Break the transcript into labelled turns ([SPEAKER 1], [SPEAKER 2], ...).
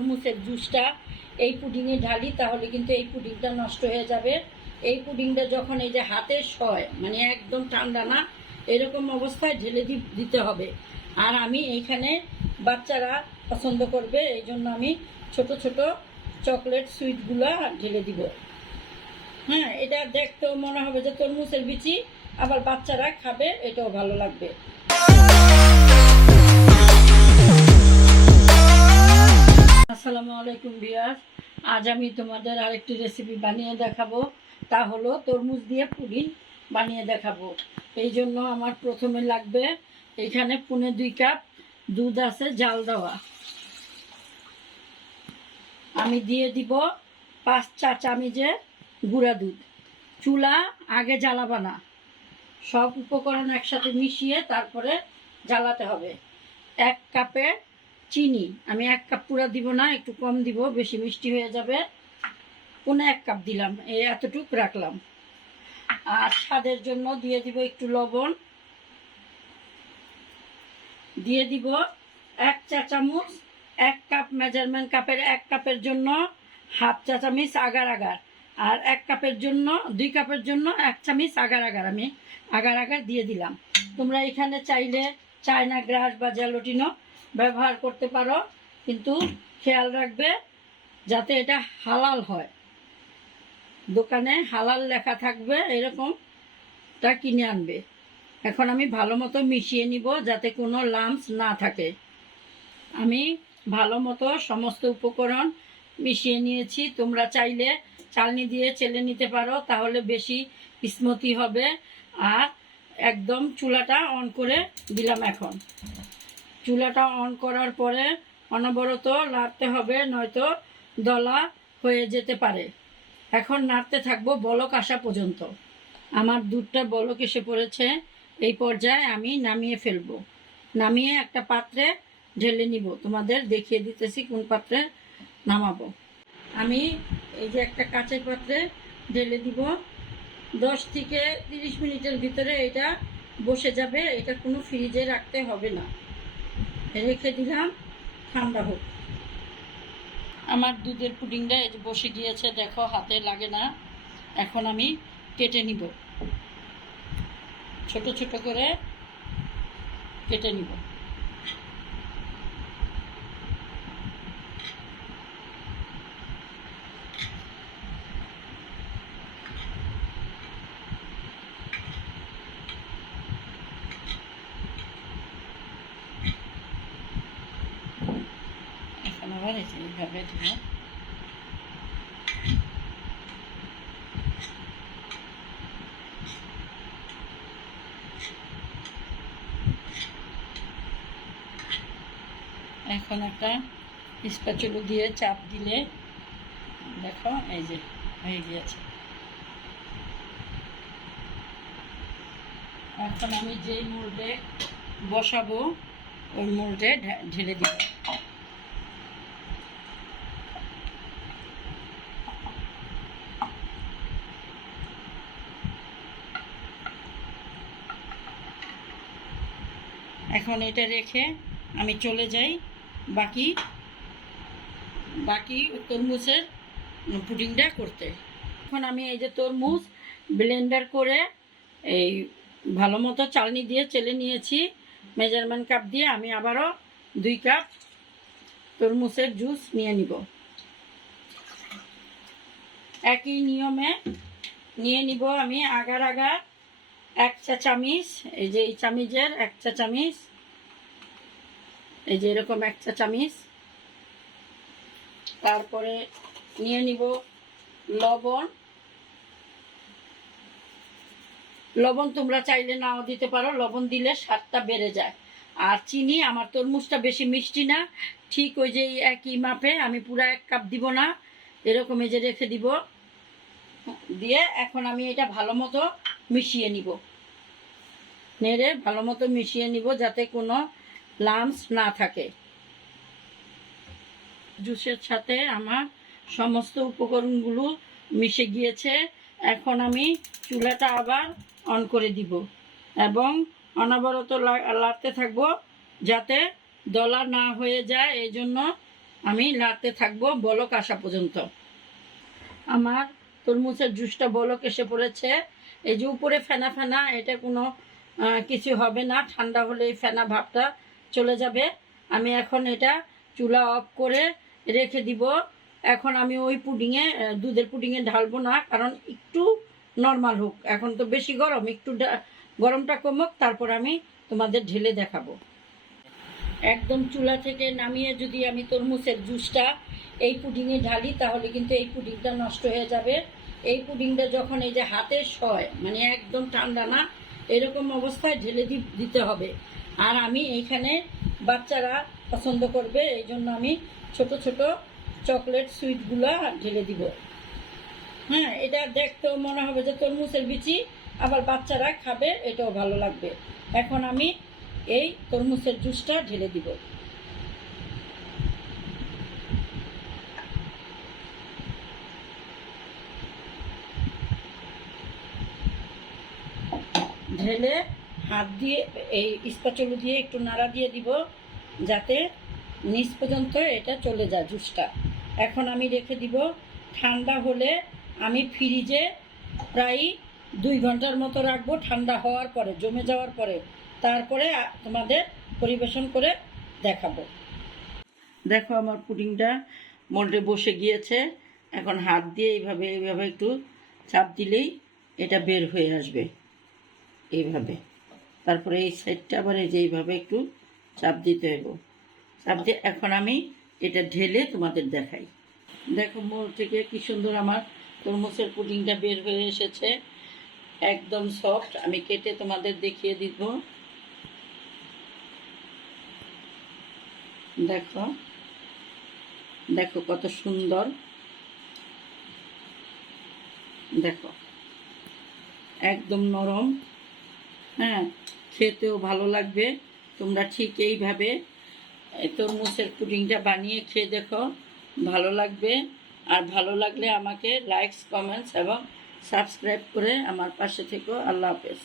[SPEAKER 1] তরমুজের জুসটা এই পুডিংয়ে ঢালি, তাহলে কিন্তু এই পুডিংটা নষ্ট হয়ে যাবে। এই পুডিংটা যখন এই যে হাতে সয় মানে একদম ঠান্ডা না, এরকম অবস্থায় ঢেলে দিতে হবে। আর আমি এইখানে বাচ্চারা পছন্দ করবে, এই জন্য আমি ছোট ছোট চকলেট সুইটগুলো ঢেলে দিব। হ্যাঁ এটা দেখতেও মনে হবে যে তরমুজের বিচি, আবার বাচ্চারা খাবে, এটাও ভালো লাগবে। আজ আমি তোমাদের আরেকটি রেসিপি বানিয়ে দেখাবো। তা হলো তরমুজ দিয়ে পুডিং বানিয়ে দেখাবো। এই জন্য আমার প্রথমে লাগবে এখানে পুনে দুই কাপ দুধ আছে, জাল দেওয়া। আমি দিয়ে দিব পাঁচ চা চামিজে গুঁড়া দুধ। চুলা, আগে জ্বালাবা না সব উপকরণ একসাথে মিশিয়ে তারপরে জ্বালাতে হবে। এক কাপে চিনি। আমি এক কাপ পুরা দিব না, একটু কম দিব, বেশি মিষ্টি হয়ে যাবে। কোনো এক কাপ দিলাম এই এতটুক রাখলাম। আর স্বাদের জন্য দিয়ে দিব একটু লবণ। দিয়ে দিব এক চা চামচ, এক কাপ মেজারমেন্ট কাপের, এক কাপের জন্য হাফ চা চামচ আগার আগার। আর এক কাপের জন্য, দুই কাপের জন্য এক চামচ আগার আগার আমি আগার আগার দিয়ে দিলাম। তোমরা এখানে চাইলে চায়না গ্রাস বা জ্যালোটিনও ব্যবহার করতে পারো, কিন্তু খেয়াল রাখবে যাতে এটা হালাল হয়। দোকানে হালাল লেখা থাকবে, এরকম তা কিনে আনবে। এখন আমি ভালো মতো মিশিয়ে নিব যাতে কোনো লাম্পস না থাকে। আমি ভালো মতো সমস্ত উপকরণ মিশিয়ে নিয়েছি। তোমরা চাইলে চালনি দিয়ে চেলে নিতে পারো, তাহলে বেশি স্মতি হবে। আর একদম চুলাটা অন করে দিলাম এখন। চুলাটা অন করার পরে অনবরত নাড়তে হবে, নয়তো দলা হয়ে যেতে পারে। এখন নাড়তে থাকব বলক আসা পর্যন্ত। আমার দুধটা বলক এসে পড়েছে, এই পর্যায়ে আমি নামিয়ে ফেলব। নামিয়ে একটা পাত্রে ঢেলে নিব। তোমাদের দেখিয়ে দিতেছি কোন পাত্রে নামাবো। আমি এই যে একটা কাঁচের পাত্রে ঢেলে দিব দশ থেকে তিরিশ মিনিটের ভিতরে এটা বসে যাবে, এটা কোনো ফ্রিজে রাখতে হবে না। রেখে দিলাম, ঠান্ডা হোক। আমার দুধের পুডিংটা বসে গিয়েছে, দেখো হাতে লাগে না। এখন আমি কেটে নিব। ছোট ছোট করে কেটে নিব এখন আবার যে এইভাবে দিব এখন একটা স্প্যাচুলো দিয়ে চাপ দিলে, দেখো এই যে হয়ে গিয়েছে। এখন আমি যেই মোল্ডে বসাবো, ওই মোল্ডে ঢেলে দিব। এখন এটা রেখে আমি চলে যাই। বাকি বাকি তরমুজের পুডিংটা করতে। এখন আমি এই যে তরমুজ ব্লেন্ডার করে এই ভালো মতো চালনি দিয়ে চেলে নিয়েছি। মেজারমেন্ট কাপ দিয়ে আমি আবারও দুই কাপ তরমুজের জুস নিয়ে নিব। একই নিয়মে নিয়ে নিব আমি আগার আগার। এক চা চামিচ, এই যে এই চামিচের এক চা চামিচ, এই যে এরকম এক চা চামিচ। তারপরে নিয়ে নিব লবণ। লবণ তোমরা চাইলে নাও দিতে পারো, লবণ দিলে স্বাদটা বেড়ে যায়। আর চিনি, আমার তরমুজটা বেশি মিষ্টি না, ঠিক ওই যে একই মাপে, আমি পুরো এক কাপ দিব না, এরকম এই যে রেখে দিব। দিয়ে এখন আমি এটা ভালো মতো মিশিয়ে নিব। নেড়ে ভালো মতো মিশিয়ে নিব যাতে কোনো লামস না থাকে। জুসের সাথে আমার সমস্ত উপকরণগুলো মিশে গিয়েছে। এখন আমি চুলাটা আবার অন করে দিব এবং অনবরত লাড়তে থাকব যাতে দলা না হয়ে যায়। এই জন্য আমি নাড়তে থাকব বলক আসা পর্যন্ত। আমার তরমুজের জুসটা বলক এসে পড়েছে। এই যে উপরে ফেনা ফেনা, এটা কোনো কিছু হবে না। ঠান্ডা হলে এই ফেনা ভাবটা চলে যাবে। আমি এখন এটা চুলা অফ করে রেখে দিব। এখন আমি ওই পুডিংয়ে দুধের পুডিংয়ে ঢালবো না, কারণ একটু নর্মাল হোক। এখন তো বেশি গরম, একটু গরমটা কমুক, তারপর আমি তোমাদের ঢেলে দেখাবো। একদম চুলা থেকে নামিয়ে যদি আমি তরমুজের জুসটা এই পুডিংয়ে ঢালি, তাহলে কিন্তু এই পুডিংটা নষ্ট হয়ে যাবে। এই পুডিংটা যখন এই যে হাতে সয় মানে একদম ঠান্ডা না, এরকম অবস্থায় ঢেলে দিতে হবে। আর আমি এইখানে বাচ্চারা পছন্দ করবে, এই জন্য আমি ছোট ছোট চকলেট সুইটগুলা ঢেলে দিব। হ্যাঁ এটা দেখতেও মনে হবে যে তরমুজের বিচি, আবার বাচ্চারা খাবে, এটাও ভালো লাগবে। এখন আমি এই তরমুজের জুসটা ঢেলে দিব। ঢেলে হাত দিয়ে, এই স্পাচুলো দিয়ে একটু নাড়া দিয়ে দিব, যাতে নিচ পর্যন্ত এটা চলে যায় জুসটা। এখন আমি রেখে দিব, ঠান্ডা হলে আমি ফ্রিজে প্রায় দুই ঘণ্টার মতো রাখব, ঠান্ডা হওয়ার পরে, জমে যাওয়ার পরে। তারপরে তোমাদের পরিবেশন করে দেখাবো। দেখো আমার পুডিংটা মোল্ডে বসে গিয়েছে। এখন হাত দিয়ে এইভাবে এইভাবে একটু চাপ দিলেই এটা বের হয়ে আসবে। এইভাবে। তারপরে এই সাইডটা আবার এই যে এইভাবে একটু চাপ দিতে হইব। চাপ দিয়ে এখন আমি এটা ঢেলে তোমাদের দেখাই। দেখো মোর থেকে কি সুন্দর আমার তরমুজের পুডিংটা বের হয়ে এসেছে। একদম সফট। আমি কেটে তোমাদের দেখিয়ে দিব। দেখো। দেখো কত সুন্দর। দেখো। একদম নরম। হ্যাঁ খেতেও ভালো লাগবে। তোমরা ঠিক এইভাবে তরমুজের পুডিংটা বানিয়ে খেয়ে দেখো, ভালো লাগবে। আর ভালো লাগলে আমাকে লাইকস কমেন্টস এবং সাবস্ক্রাইব করে আমার পাশে থেকো। আল্লাহ হাফেজ।